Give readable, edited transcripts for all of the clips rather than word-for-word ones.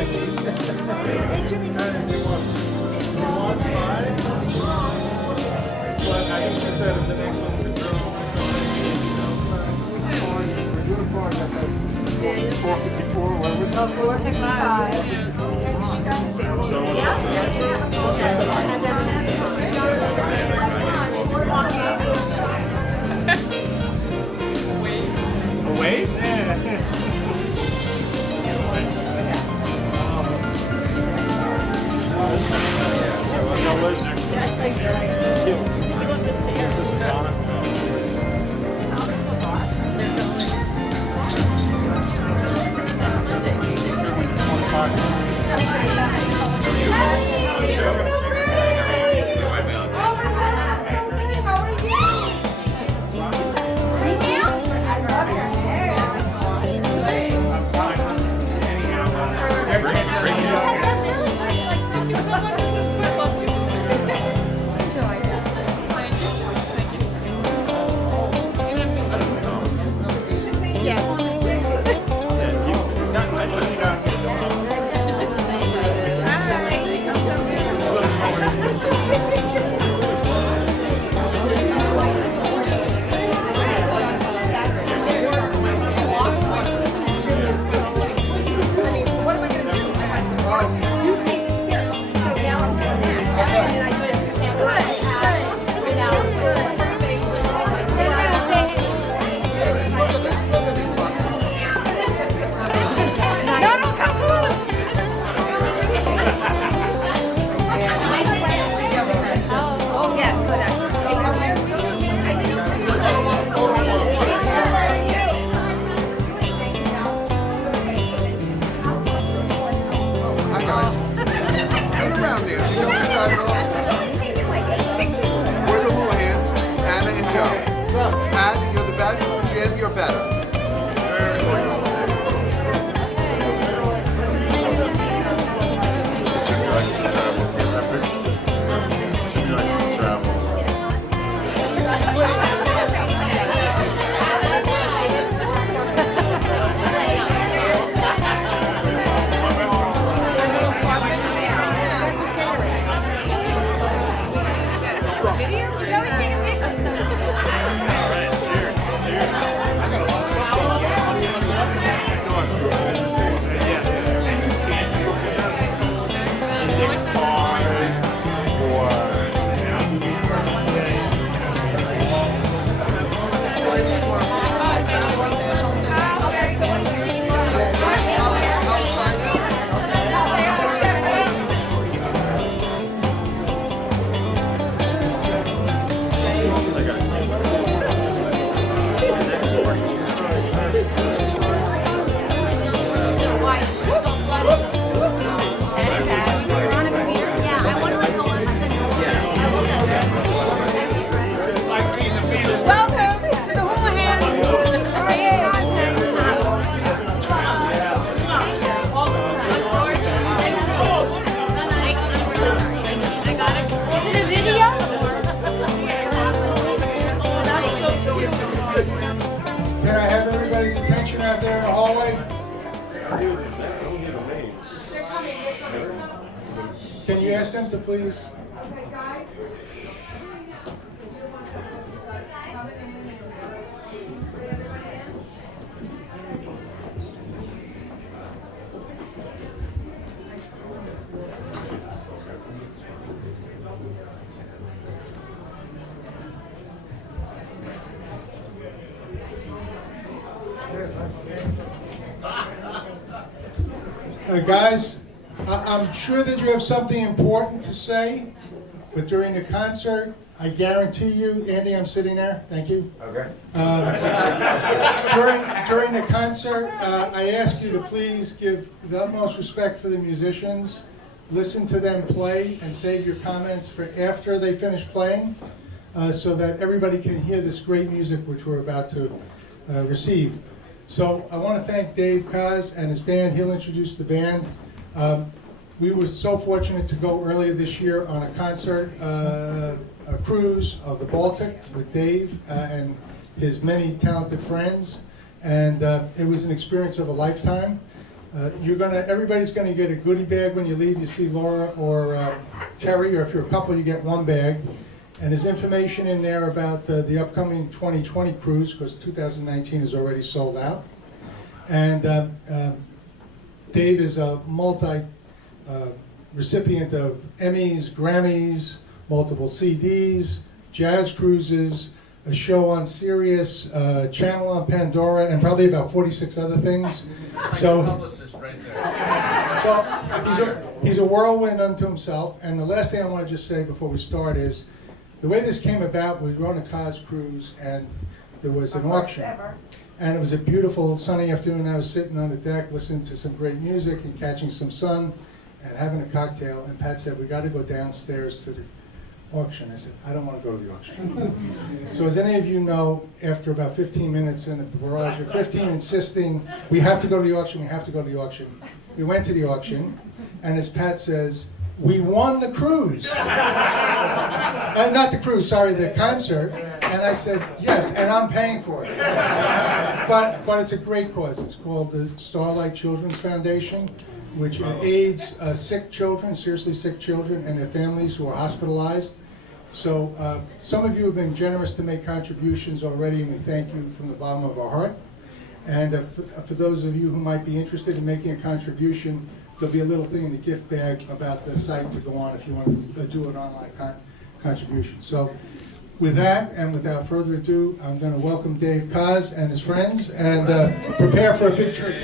But I think she said if the next one's a girl or something. 454, whatever. Oh, 455. Away? Yeah. Yes, I did. I saw it. I want the stairs. This is Donna. Can I have everybody's attention out there in the hallway? Can you ask them to please? Guys, I'm sure that you have something important to say, but during the concert, I guarantee you, Andy, I'm sitting there, thank you. Okay. During the concert, I ask you to please give the utmost respect for the musicians, listen to them play, and save your comments for after they finish playing, so that everybody can hear this great music which we're about to receive. So I want to thank Dave Kaz and his band. He'll introduce the band. We were so fortunate to go earlier this year on a concert, a cruise of the Baltic with Dave and his many talented friends. And it was an experience of a lifetime. Everybody's gonna get a goodie bag when you leave. You see Laura or Terry, or if you're a couple, you get one bag. And there's information in there about the upcoming 2020 cruise, because 2019 is already sold out. And Dave is a recipient of Emmys, Grammys, multiple CDs, jazz cruises, a show on Sirius, channel on Pandora, and probably about 46 other things. So, Publicist right there. so he's a whirlwind unto himself. And the last thing I want to just say before we start is, the way this came about, we were on a Cos cruise, and there was an auction. And it was a beautiful sunny afternoon. I was sitting on the deck listening to some great music and catching some sun and having a cocktail. And Pat said, we got to go downstairs to the auction. I said, I don't want to go to the auction. So as any of you know, after about 15 minutes in the barrage of 15 insisting, we have to go to the auction, we have to go to the auction. We went to the auction, and as Pat says, we won the cruise. Not the cruise, sorry, the concert. And I said, yes, and I'm paying for it. But it's a great cause. It's called the Starlight Children's Foundation, which aids sick children, seriously sick children, and their families who are hospitalized. So some of you have been generous to make contributions already, and we thank you from the bottom of our heart. And for those of you who might be interested in making a contribution, there'll be a little thing in the gift bag about the site to go on if you want to do an online contribution. So with that, and without further ado, I'm going to welcome Dave Koz and his friends, and prepare for a big church.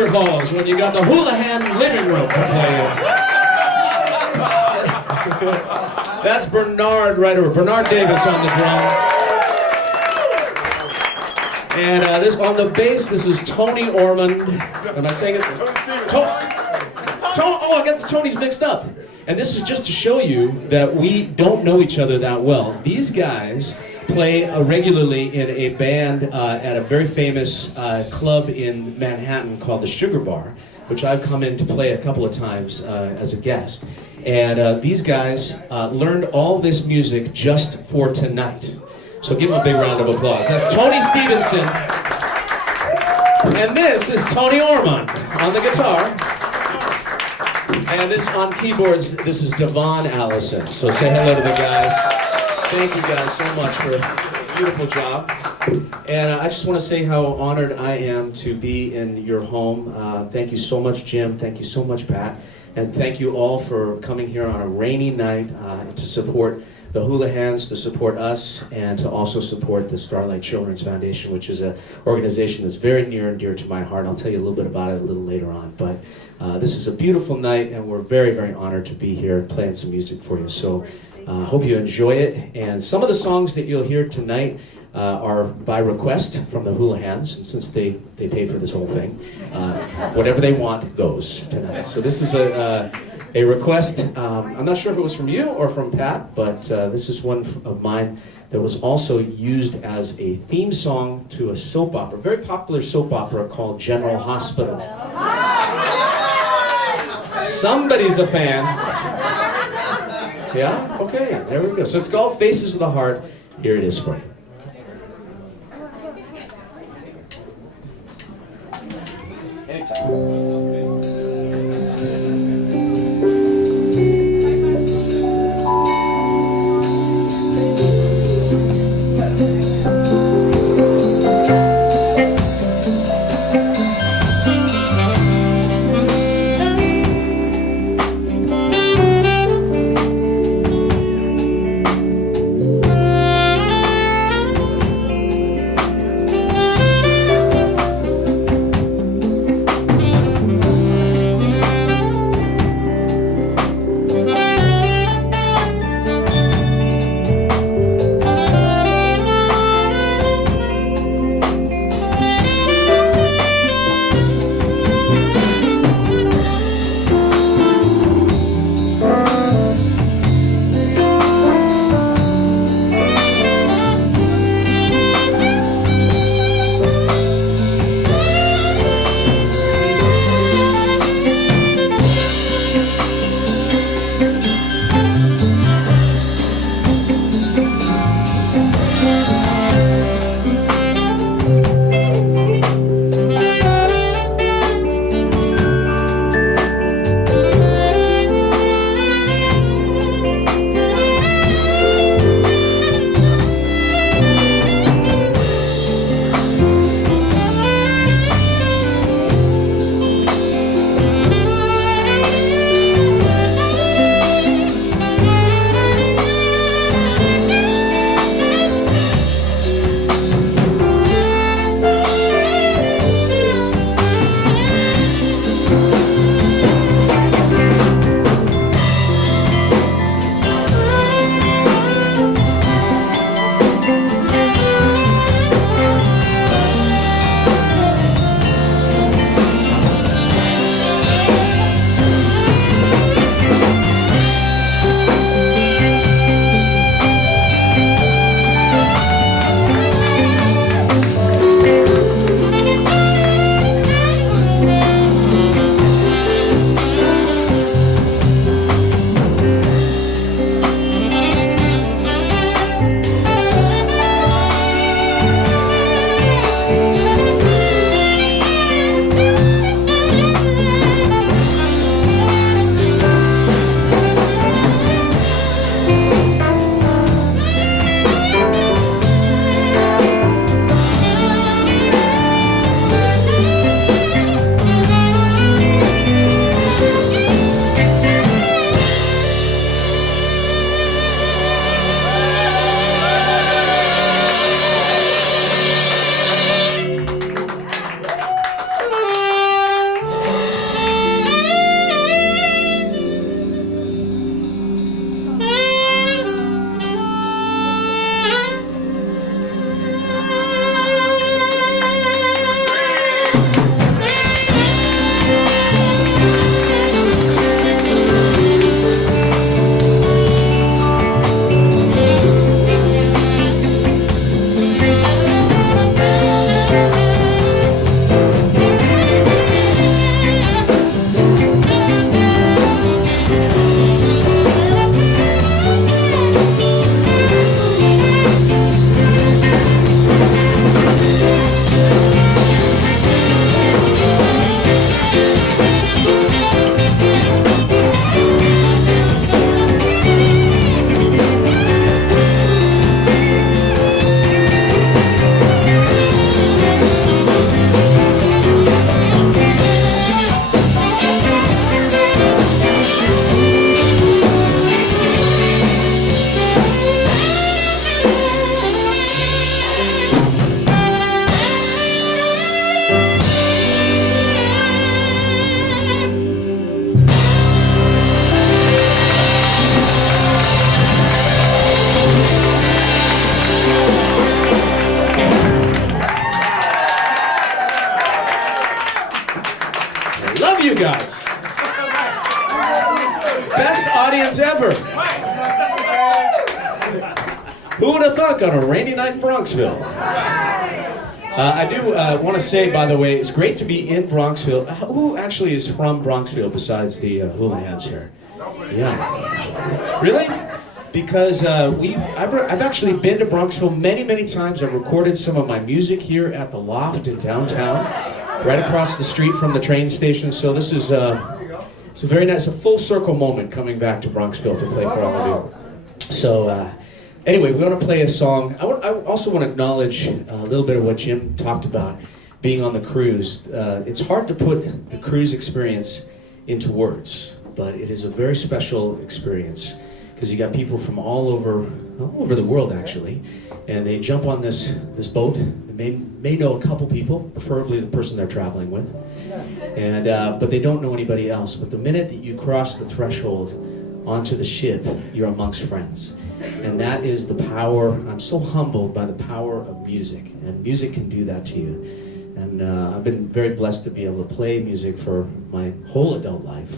concert halls when you got the Houlihan living room to play in. That's Bernard right over. Bernard Davis on the drum. And this on the bass, this is Tony Ormond. Am I saying it? Oh, I got the Tonys mixed up. And this is just to show you that we don't know each other that well. These guys play regularly in a band at a very famous club in Manhattan called the Sugar Bar, which I've come in to play a couple of times as a guest. And these guys learned all this music just for tonight. So give them a big round of applause. That's Tony Stevenson. And this is Tony Ormond on the guitar. And this on keyboards, this is Devon Allison. So say hello to the guys. Thank you guys so much for a beautiful job. And I just want to say how honored I am to be in your home. Thank you so much, Jim. Thank you so much, Pat. And thank you all for coming here on a rainy night to support the Houlihan's, to support us, and to also support the Starlight Children's Foundation, which is an organization that's very near and dear to my heart. I'll tell you a little bit about it a little later on. But this is a beautiful night, and we're very, very honored to be here playing some music for you. So I hope you enjoy it. And some of the songs that you'll hear tonight are by request from the Houlihan's, and since they paid for this whole thing, whatever they want goes tonight. So this is a request. I'm not sure if it was from you or from Pat, but this is one of mine that was also used as a theme song to a soap opera, a very popular soap opera called General Hospital. Somebody's a fan. Yeah? Okay, there we go. So it's called Faces of the Heart. Here it is for you. audience ever. Who would have thought on a rainy night in Bronxville? I do want to say, by the way, it's great to be in Bronxville. Who actually is from Bronxville besides the hooligans here? Yeah. Really? Because I've actually been to Bronxville many, many times. I've recorded some of my music here at the Loft in downtown, right across the street from the train station. So this is it's a very nice, a full circle moment coming back to Bronxville to play for all of you. So anyway, we're going to play a song. I also want to acknowledge a little bit of what Jim talked about being on the cruise. It's hard to put the cruise experience into words, but it is a very special experience because you got people from all over the world actually, and they jump on this boat. They may know a couple people, preferably the person they're traveling with, and but they don't know anybody else. But the minute that you cross the threshold onto the ship, you're amongst friends. And that is the power. I'm so humbled by the power of music, and music can do that to you. And I've been very blessed to be able to play music for my whole adult life,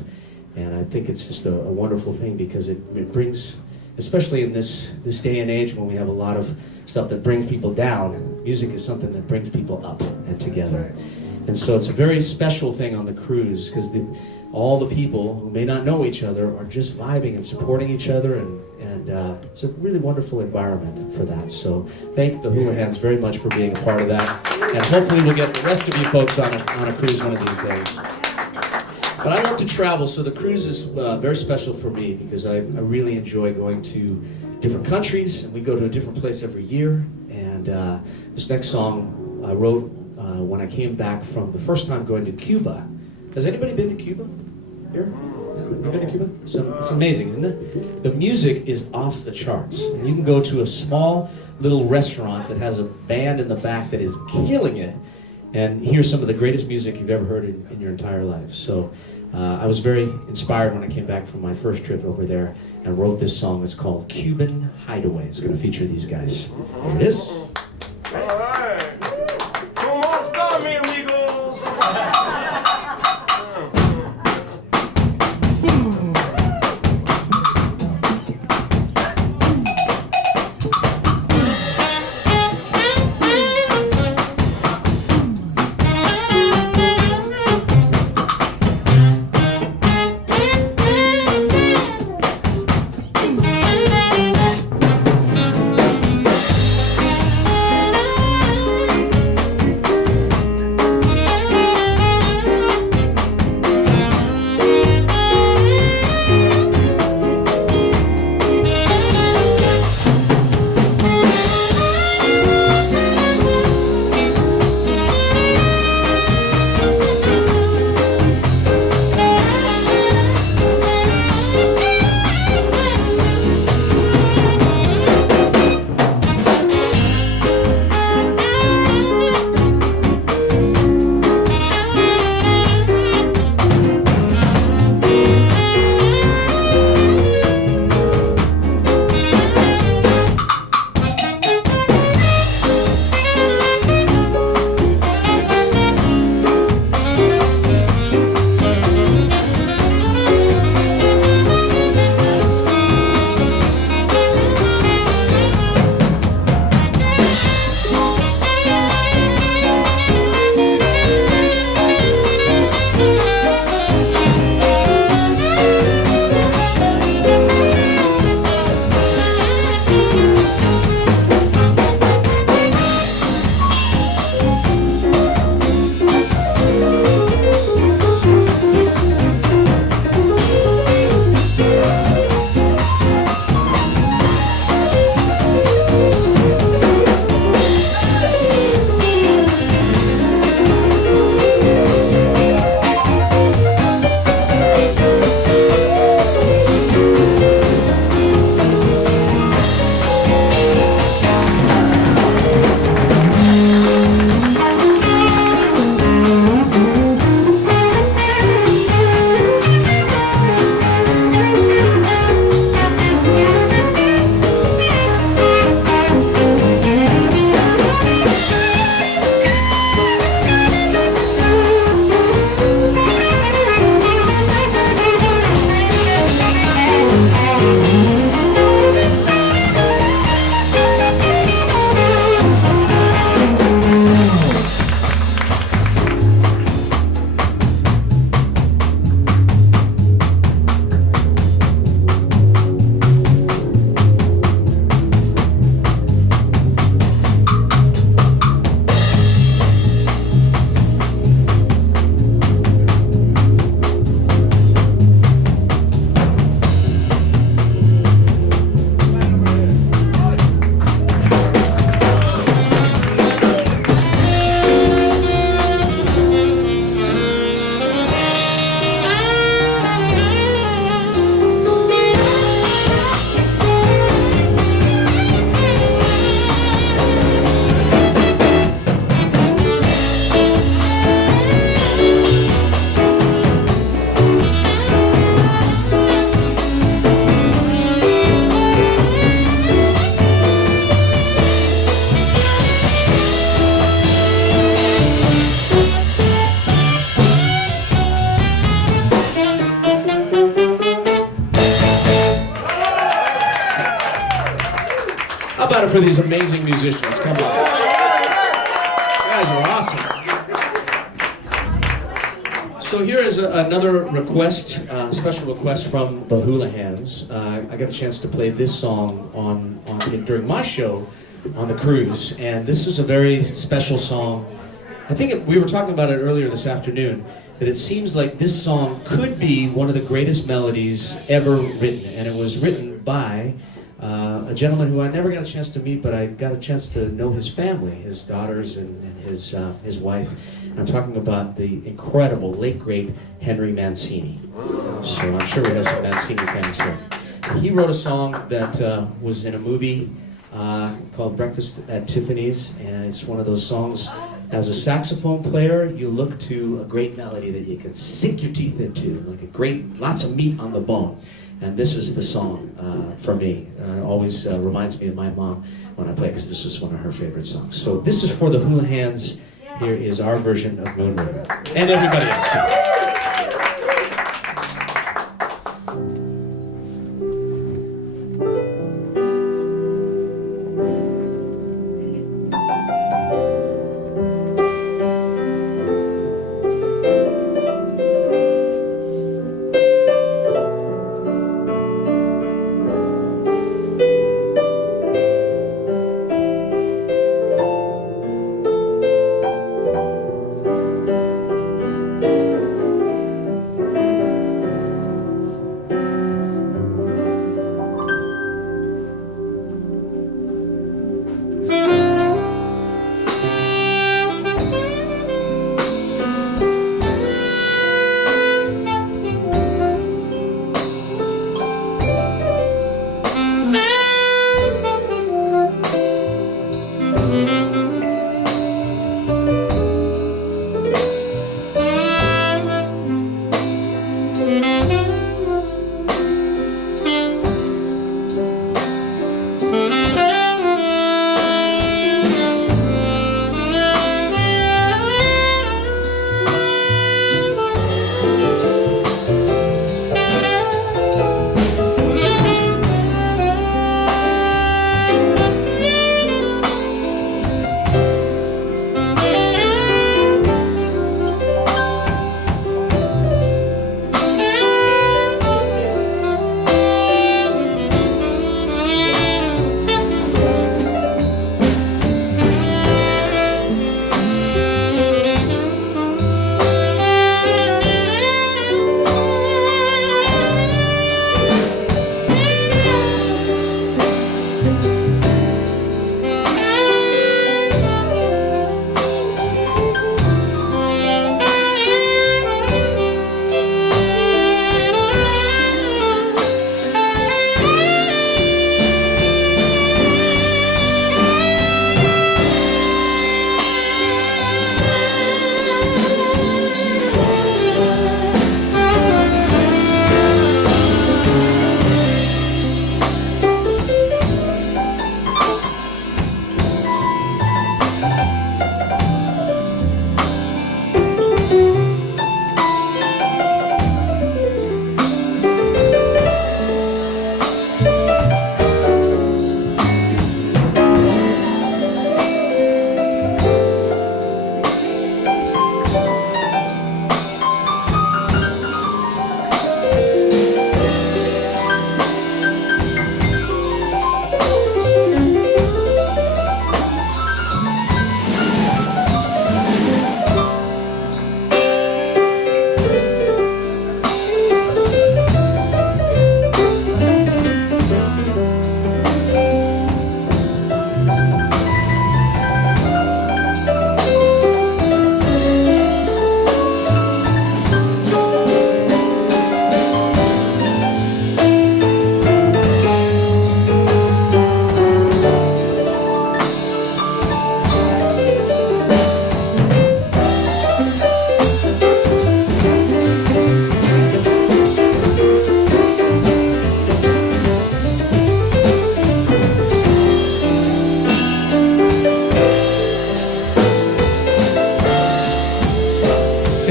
and I think it's just a wonderful thing because it brings, especially in this day and age when we have a lot of stuff that brings people down, music is something that brings people up and together. And so it's a very special thing on the cruise because all the people who may not know each other are just vibing and supporting each other, and it's a really wonderful environment for that. So thank the Houlihan's very much for being a part of that, and hopefully we'll get the rest of you folks on a cruise one of these days. But I love to travel, so the cruise is very special for me because I really enjoy going to different countries, and we go to a different place every year. And this next song I wrote when I came back from the first time going to Cuba. Has anybody been to Cuba? Here? You been to Cuba? It's amazing, isn't it? The music is off the charts. And you can go to a small little restaurant that has a band in the back that is killing it and hear some of the greatest music you've ever heard in your entire life. So I was very inspired when I came back from my first trip over there and wrote this song. It's called Cuban Hideaway. It's going to feature these guys. Here it is. All right. Come on, start me, amigos. about it for these amazing musicians? Come on. You guys are awesome. So here is another request, special request from the Hula Hands. I got a chance to play this song during my show on the cruise, and this is a very special song. I think we were talking about it earlier this afternoon, that it seems like this song could be one of the greatest melodies ever written, and it was written by a gentleman who I never got a chance to meet, but I got a chance to know his family, his daughters and his wife. I'm talking about the incredible, late, great Henry Mancini. So I'm sure we have some Mancini fans here. He wrote a song that was in a movie called Breakfast at Tiffany's, and it's one of those songs, as a saxophone player, you look to a great melody that you can sink your teeth into, like lots of meat on the bone. And this is the song for me. It always reminds me of my mom when I play, because this was one of her favorite songs. So this is for the Hula Hands. Here is our version of Moon River. And everybody else too.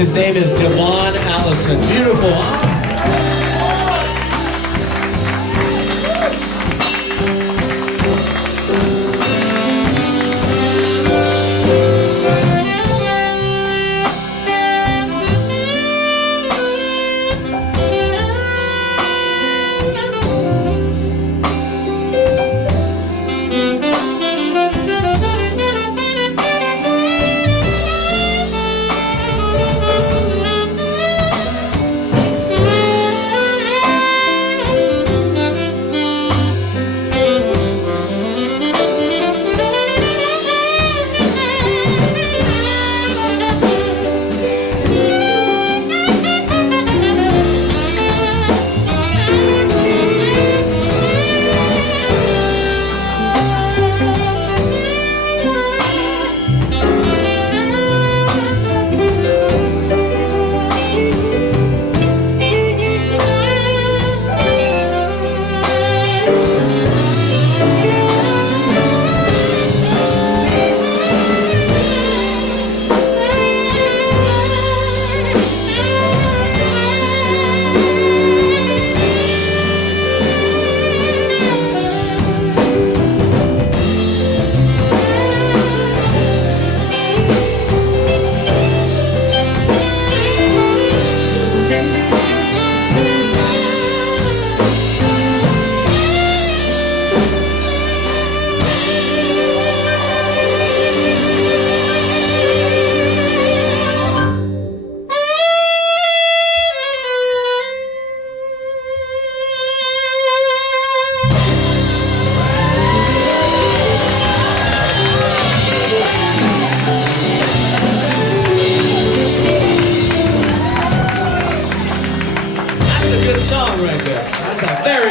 His name is Devon Allison. Beautiful, huh?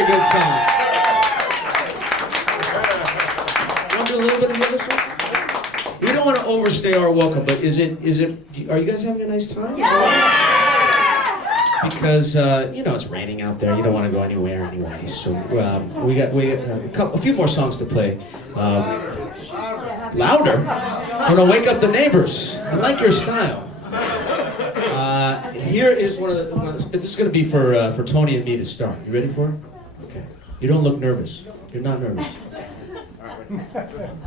very good song. Want to do a little bit of the other song? We don't want to overstay our welcome, but is it, are you guys having a nice time? Because, you know, it's raining out there. You don't want to go anywhere anyway. So we got a few more songs to play. Louder? I'm going to wake up the neighbors. I like your style. Here is this is going to be for Tony and me to start. You ready for it? Okay. You don't look nervous. You're not nervous. All right.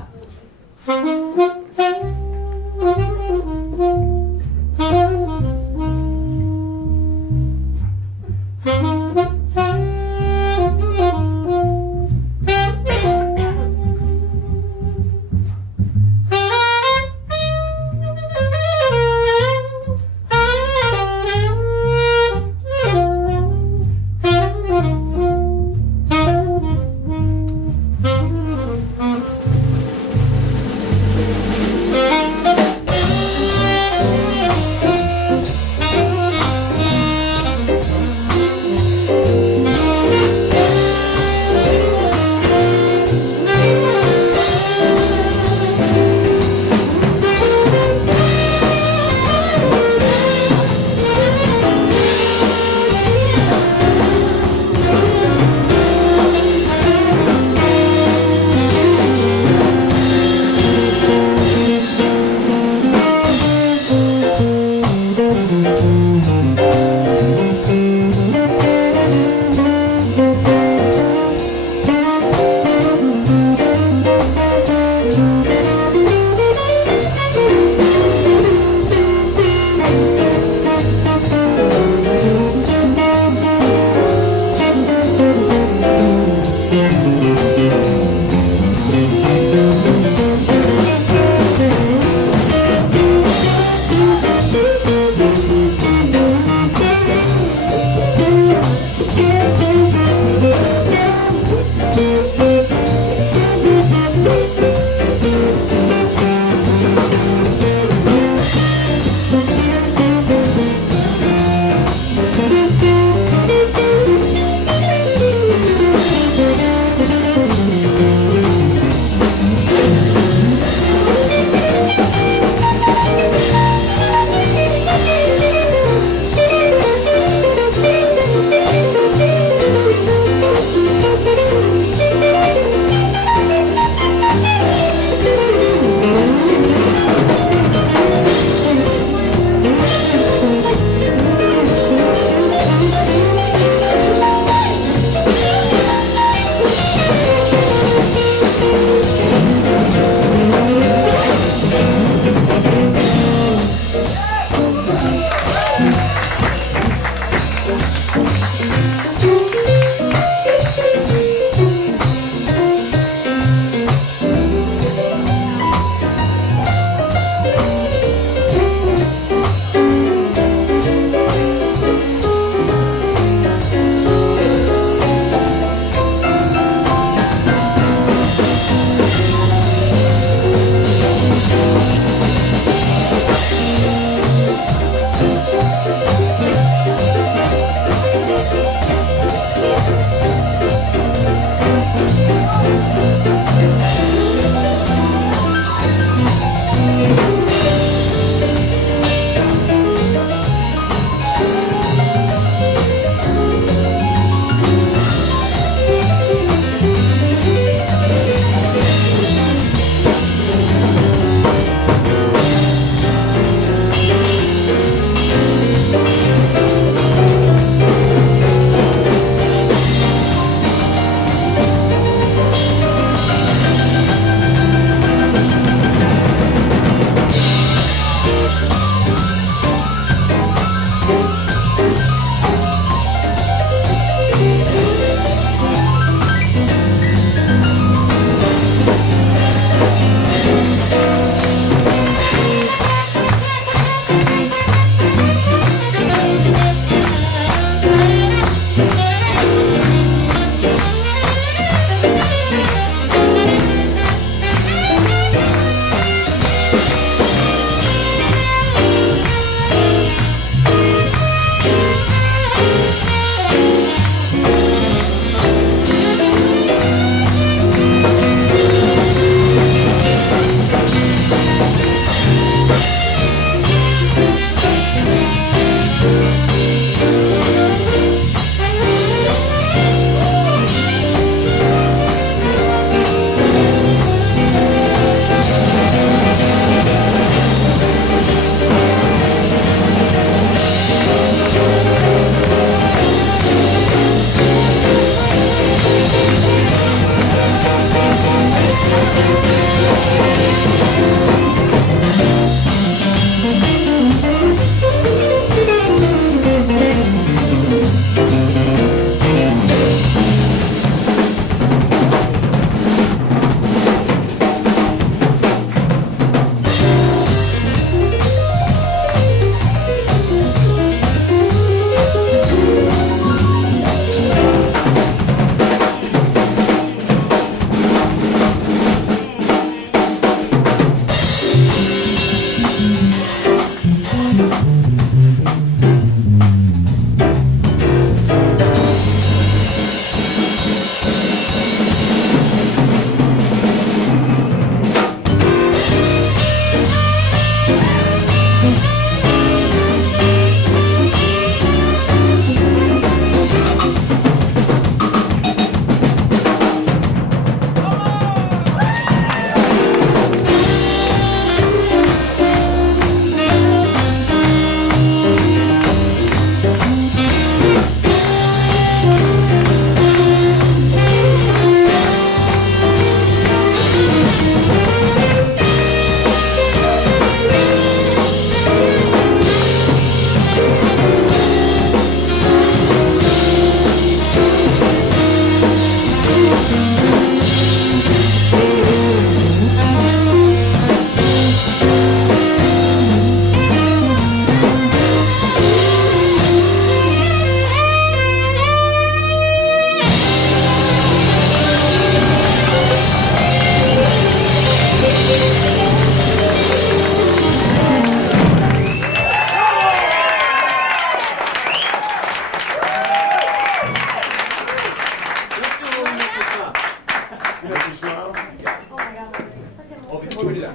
Make you smile. I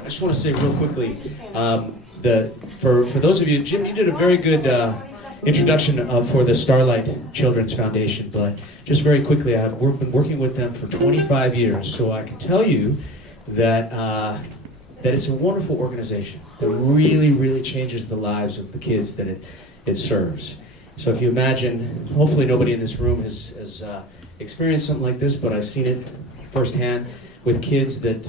just want to say real quickly, for those of you, Jim, you did a very good introduction for the Starlight Children's Foundation, but just very quickly, I've been working with them for 25 years, so I can tell you that that it's a wonderful organization that really, really changes the lives of the kids that it serves. So if you imagine, hopefully nobody in this room has experienced something like this, but I've seen it firsthand with kids that,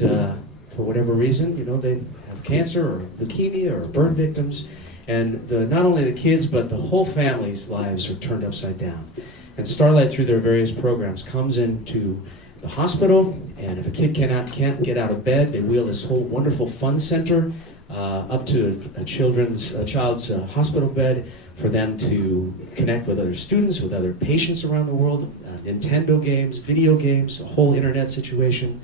for whatever reason, they have cancer or leukemia or burn victims, and not only the kids, but the whole family's lives are turned upside down. And Starlight, through their various programs, comes into the hospital, and if a kid can't get out of bed, they wheel this whole wonderful fun center up to a child's hospital bed for them to connect with other students, with other patients around the world, Nintendo games, video games, a whole internet situation.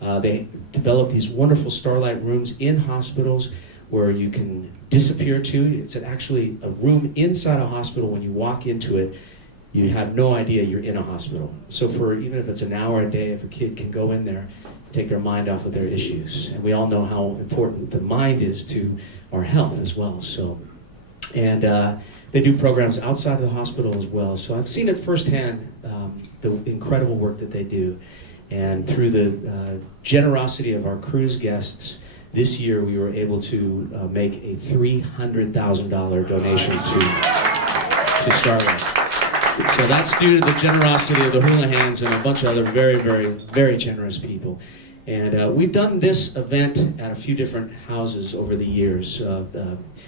They develop these wonderful Starlight rooms in hospitals where you can disappear to. It's actually a room inside a hospital. When you walk into it, you have no idea you're in a hospital. So even if it's an hour a day, if a kid can go in there, take their mind off of their issues. And we all know how important the mind is to our health as well. And they do programs outside of the hospital as well. So I've seen it firsthand, the incredible work that they do. And through the generosity of our cruise guests, this year we were able to make a $300,000 donation to Starlight. So that's due to the generosity of the Houlihan's and a bunch of other very, very, very generous people. And we've done this event at a few different houses over the years.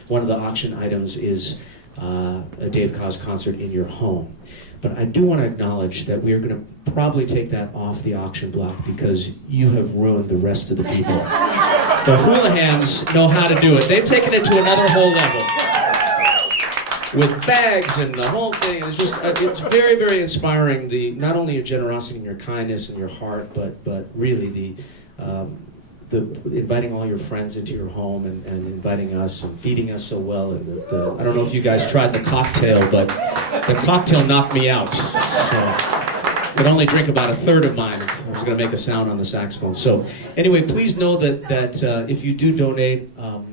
One of the auction items is a Dave Koz concert in your home. But I do want to acknowledge that we are going to probably take that off the auction block because you have ruined the rest of the people. The Houlihan's know how to do it. They've taken it to another whole level. With bags and the whole thing. It's very, very inspiring, not only your generosity and your kindness and your heart, but really the inviting all your friends into your home and inviting us and feeding us so well. And I don't know if you guys tried the cocktail, but the cocktail knocked me out. So I could only drink about a third of mine. I was going to make a sound on the saxophone. So anyway, please know that if you do donate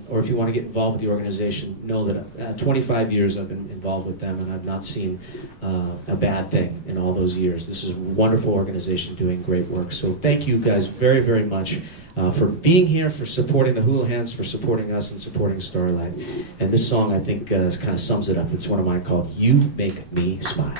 or if you want to get involved with the organization, know that 25 years I've been involved with them and I've not seen a bad thing in all those years. This is a wonderful organization doing great work. So thank you guys very, very much for being here, for supporting the Houlihan's, for supporting us and supporting Starlight. And this song, I think, kind of sums it up. It's one of mine called You Make Me Smile.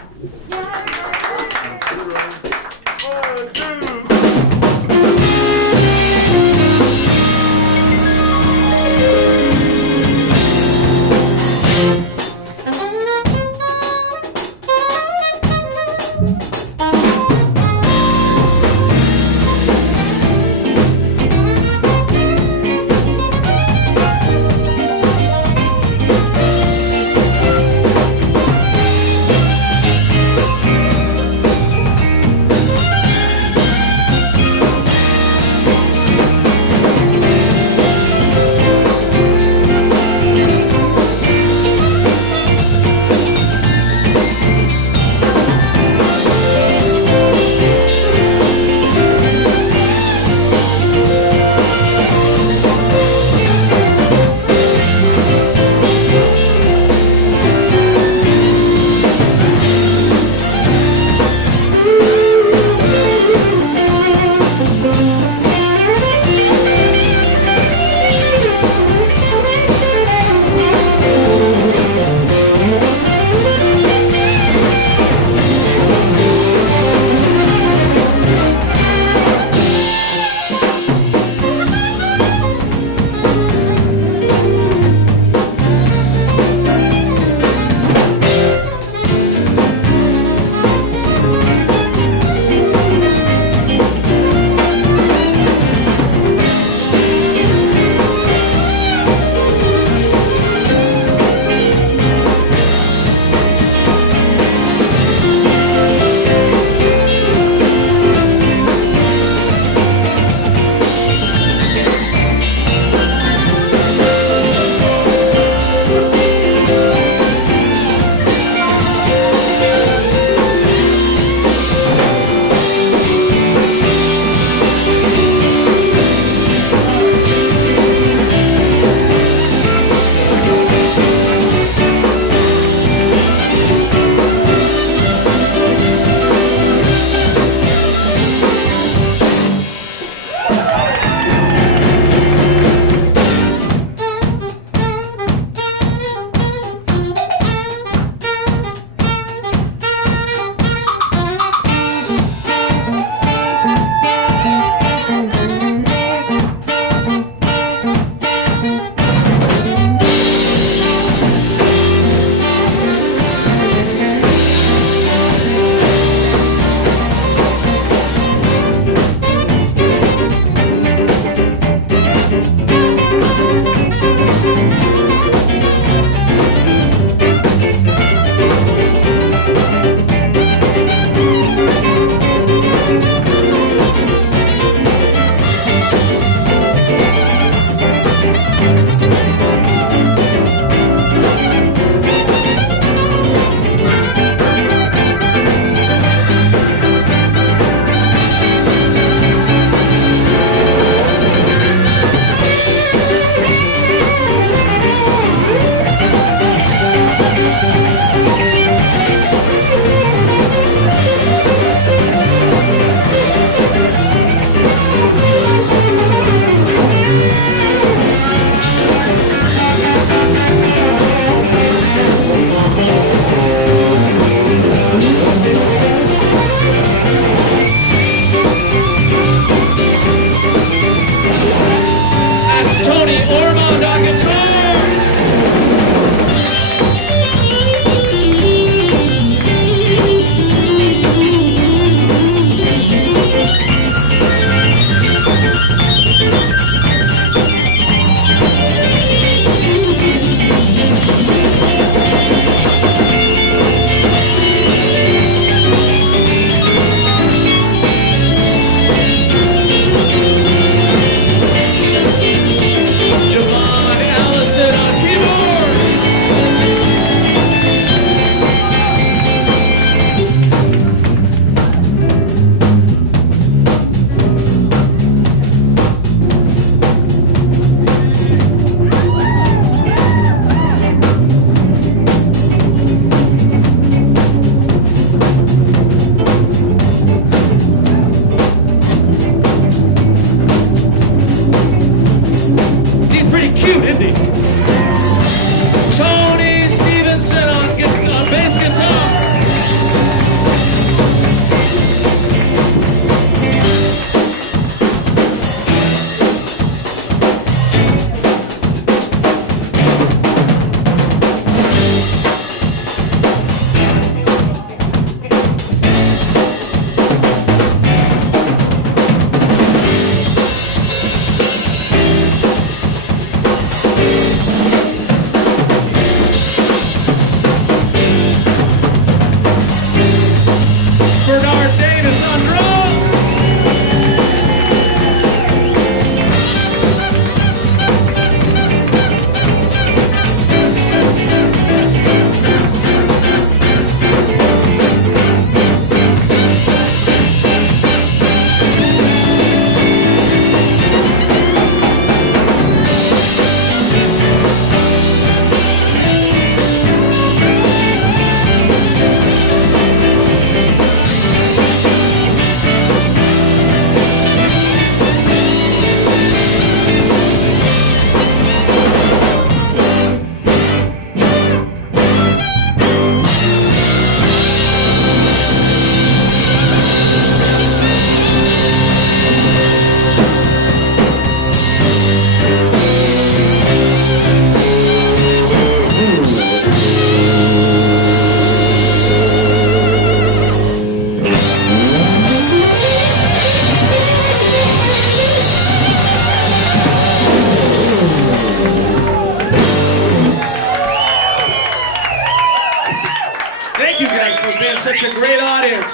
such a great audience.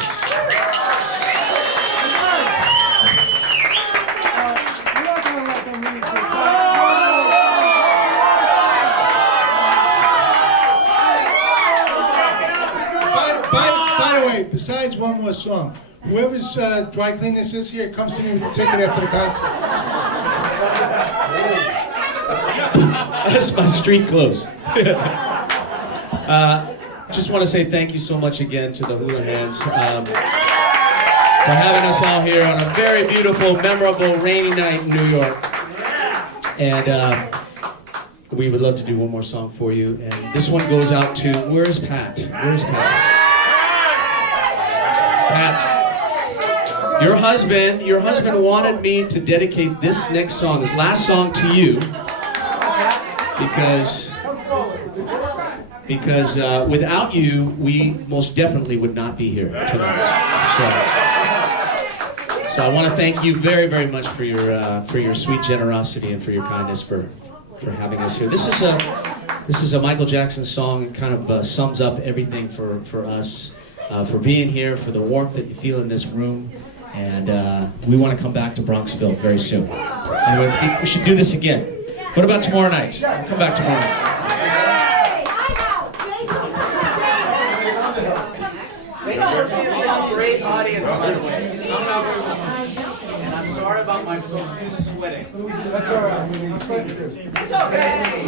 By the way, besides one more song, whoever's dry cleaning this is here comes to me with a ticket after the concert. That's my street clothes. Just want to say thank you so much again to the Hula Hands for having us all here on a very beautiful, memorable, rainy night in New York. And we would love to do one more song for you. And this one goes out to, where's Pat? Where's Pat? Pat, your husband wanted me to dedicate this next song, this last song to you, because without you, we most definitely would not be here tonight. So I want to thank you very, very much for your sweet generosity and for your kindness for having us here. This is a Michael Jackson song. It kind of sums up everything for us, for being here, for the warmth that you feel in this room, and we want to come back to Bronxville very soon. And we should do this again. What about tomorrow night? Come back tomorrow night. Great audience, by the way. And I'm sorry about my profuse sweating. That's all right. It's okay.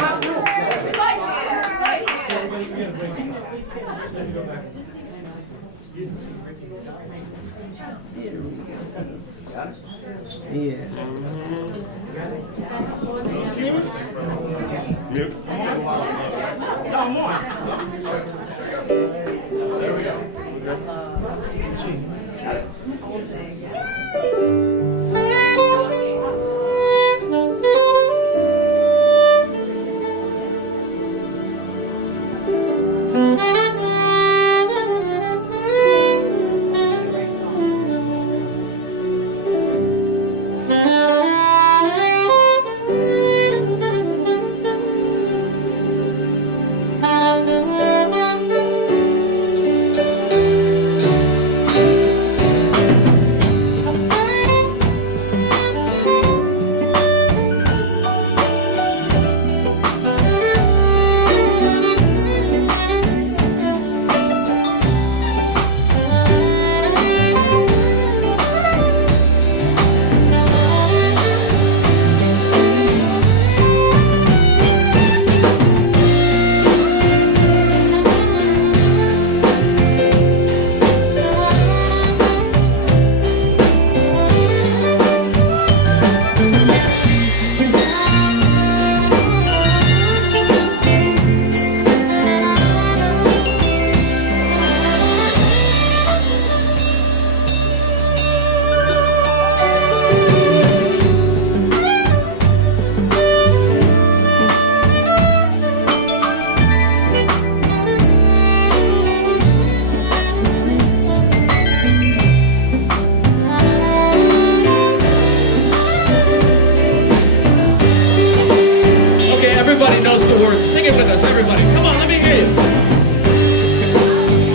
Everybody knows the words. Sing it with us, everybody. Come on, let me hear you.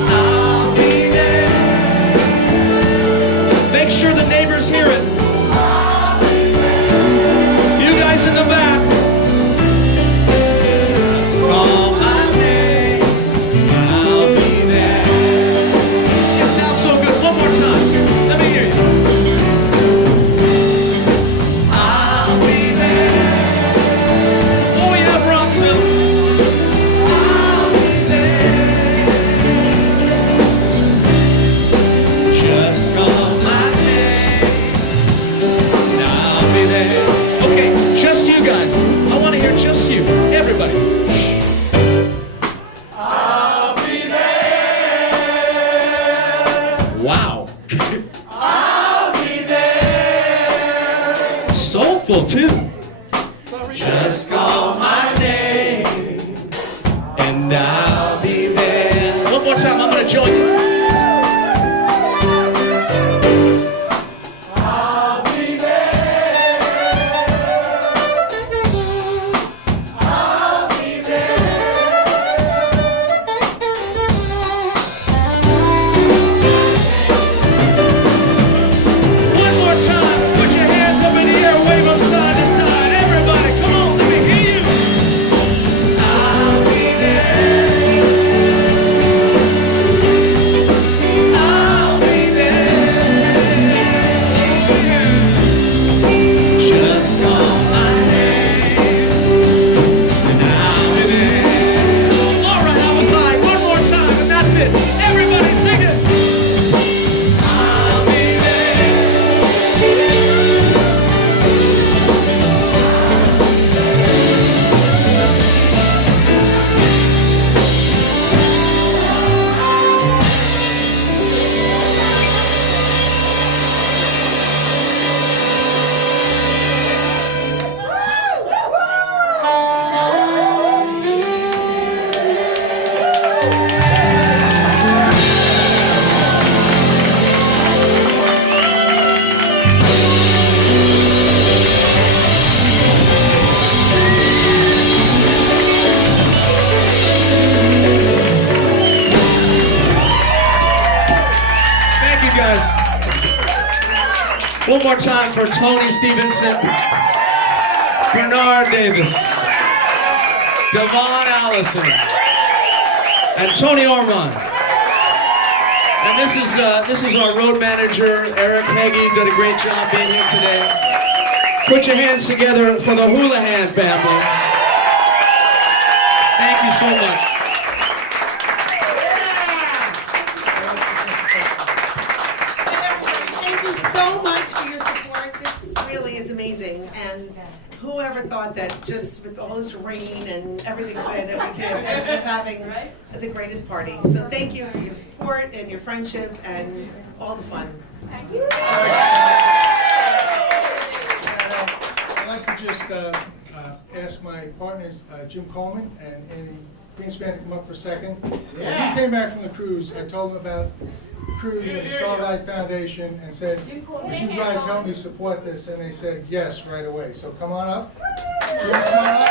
I'll be there. Make sure the neighbors hear it. I'll be there. You guys in the back. Just call my name. I'll be there. It sounds so good. One more time. Let me hear you. I'll be there. Everybody. I'll be there. Wow. I'll be there. Soulful too. Just call my name and I'll be there. One more time, I'm gonna join you. One more time for Tony Stevenson, Bernard Davis, Devon Allison, and Tony Ormond. And this is our road manager, Eric Heggie. Did a great job being here today. Put your hands together for the Houlihan family. Thank you so much. Thank you so much for your support. This really is amazing. And whoever thought that just with all this rain and everything today that we could end up having the greatest party. So thank you for your support and your friendship and all the fun. Thank you. I'd like to just ask my partners, Jim Coleman and Andy Greenspan, to come up for a second. When he came back from the cruise, I told him about the cruise and the Starlight Foundation and said, would you guys help me support this? And they said yes right away. So come on up. Jim, come on up.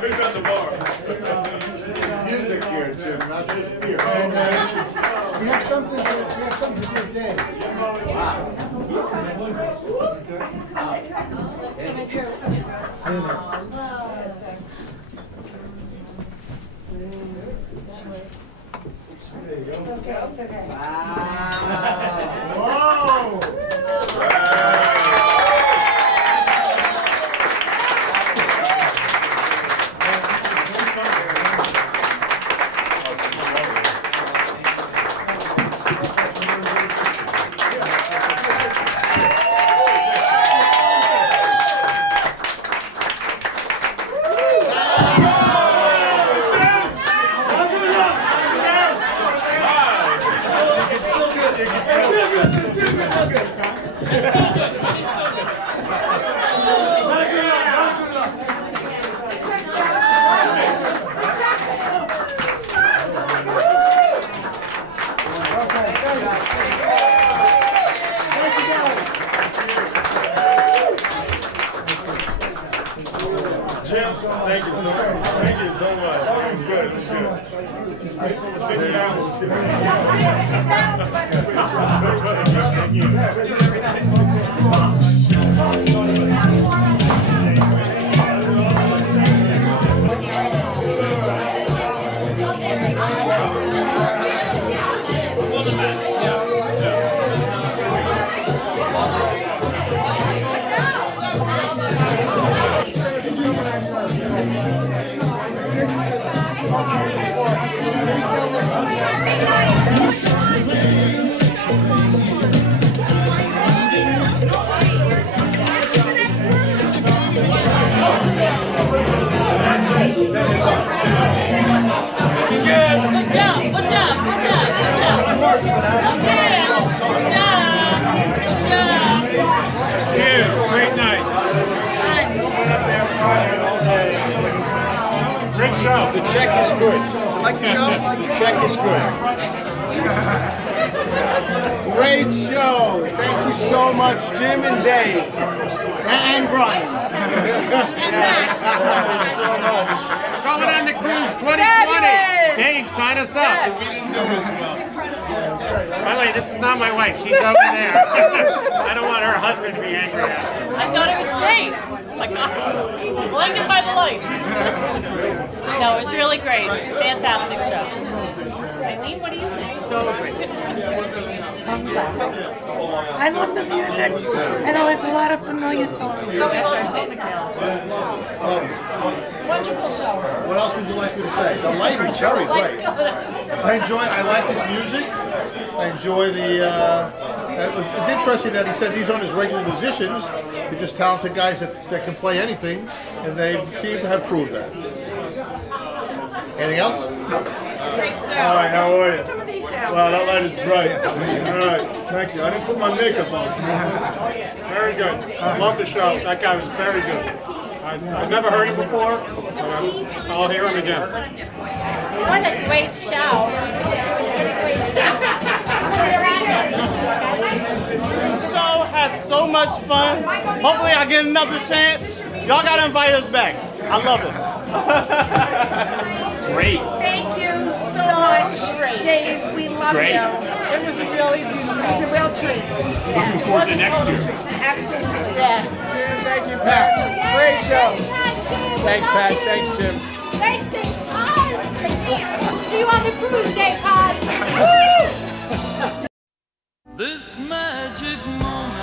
He's on the bar. Music here, Jim, not just beer. And, we have something to give Dave. Jim, thank you so much. Thank you so much. That was good. That was good. I figured out what great night. Great show. The check is good. Like the show? The check is good. Great show. Thank you so much, Jim and Dave. And Brian. So much. Going on the cruise 2020. Dave, sign us up. We didn't do as well. By the way, this is not my wife. She's over there. I don't want her husband to be angry at us. I thought it was great. Like, blinded by the light. No, it was really great. Fantastic show. Eileen, what do you think? So great. Thumbs up. I love the music, and there was a lot of familiar songs. So wonderful show. What else would you like me to say? The light is very great. I like his music. I enjoy the, it's interesting that he said these aren't his regular musicians. They're just talented guys that can play anything, and they seem to have proved that. Anything else? Great show. Hi, how are you? Wow, that light is bright. All right, thank you. I didn't put my makeup on. Very good. I love the show. That guy was very good. I've never heard him before, but I'll hear him again. What a great show. This show has so much fun. Hopefully I get another chance. Y'all gotta invite us back. I love it. Great. Thank you so much. much, Dave. We love Great. you. It was really beautiful. It was a real treat. Looking forward to next year. Absolutely. Yeah. Thank you, Pat. Great show. Thanks, Pat. Thanks, Jim. Thanks, Dave Paz. See you on the cruise, Dave Paz. This magic moment